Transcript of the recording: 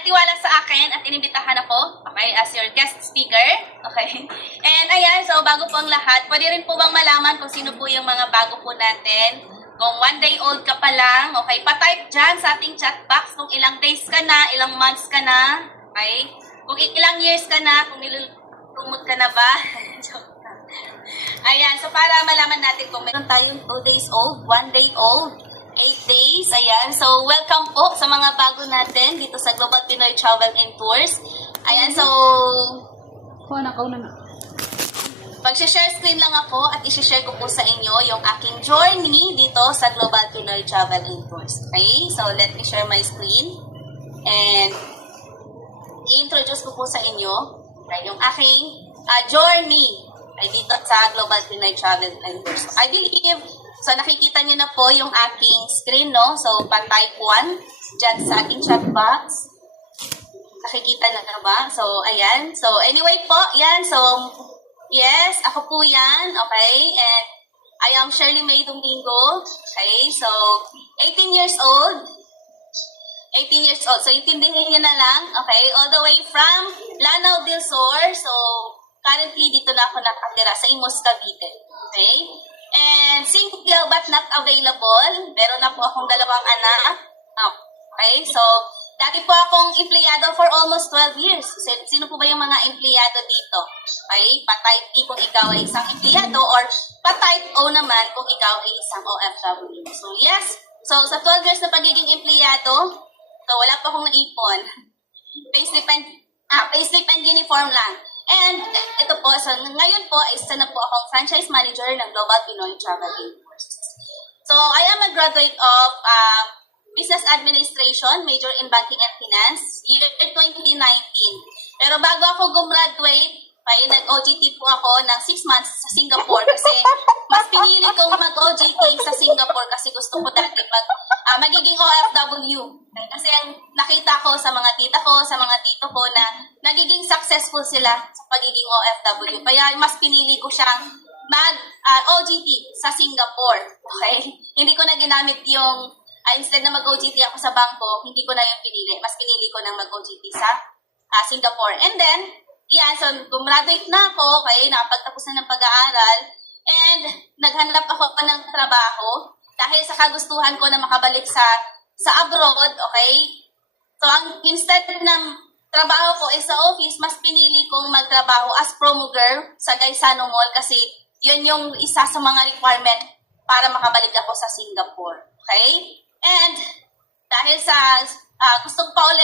nagtiwala sa akin at inimbitahan ako, okay, as your guest speaker, okay? And ayan, so bago po ang lahat, pwede rin po bang malaman kung sino po yung mga bago po natin? Kung 1 day old ka pa lang, okay, pa-type dyan sa ating chat box kung ilang days ka na, ilang months ka na, okay? Kung ilang years ka na, kung nilulumot ka na ba? Ayan, so para malaman natin kung meron tayong 2 days old, 1 day old, 8 days, ayan. So, welcome po sa mga bago natin dito sa Global Pinoy Travel and Tours. Ayan, so, mag-share screen lang ako at i-share ko po sa inyo yung aking journey dito sa Global Pinoy Travel and Tours. Okay, so let me share my screen and i-introduce ko po sa inyo yung aking journey dito sa Global Pinoy Travel and Tours. I believe, so nakikita nyo na po yung aking screen, no? So, pa-type 1 dyan sa ating chat box. Nakikita na ba? So, ayan. So, anyway po, yan. So, yes, ako po yan. Okay? And I am Shirley May Domingo. Okay? So, 18 years old. 18 years old. So, intindihin nyo na lang. Okay? All the way from Lanao del Sur. So, currently, dito na ako nakatira sa Imus, Cavite. Okay? And single but not available. Meron na po akong 2 anak. Okay? So, dati po akong empleyado for almost 12 years. Sino po ba yung mga empleyado dito? Okay? Pa-type E kung ikaw ay isang empleyado or pa-type O naman kung ikaw ay isang OFW. So, yes. So, sa 12 years na pagiging empleyado, so wala pa akong naipon. Payslip and uniform lang. And ito po, so ngayon po, isa na po akong franchise manager ng Global Pinoy Travel and Tours. So, I am a graduate of Business Administration, major in Banking and Finance, year 2019. Pero bago ako gumraduate, nag-OJT po ako ng 6 months sa Singapore kasi mas pinili kong mag-OJT sa Singapore kasi gusto ko dati magiging OFW. Kasi ang nakita ko sa mga tita ko, sa mga tito ko na nagiging successful sila sa pagiging OFW. Kaya mas pinili ko siyang mag-OJT sa Singapore. Okay? Hindi ko na ginamit yung, instead na mag-OJT ako sa bangko, hindi ko na yung pinili. Mas pinili ko na mag-OJT sa Singapore. And then, yeah, so gumraduate na ako, okay, nakapagtapos na ng pag-aaral, and naghanap ako pa ng trabaho dahil sa kagustuhan ko na makabalik sa abroad, okay? So, instead ng trabaho ko sa office, mas pinili kong magtrabaho as promo girl sa Gaisano Mall kasi yun yung isa sa mga requirement para makabalik ako sa Singapore, okay? And dahil sa gusto ko pa ulit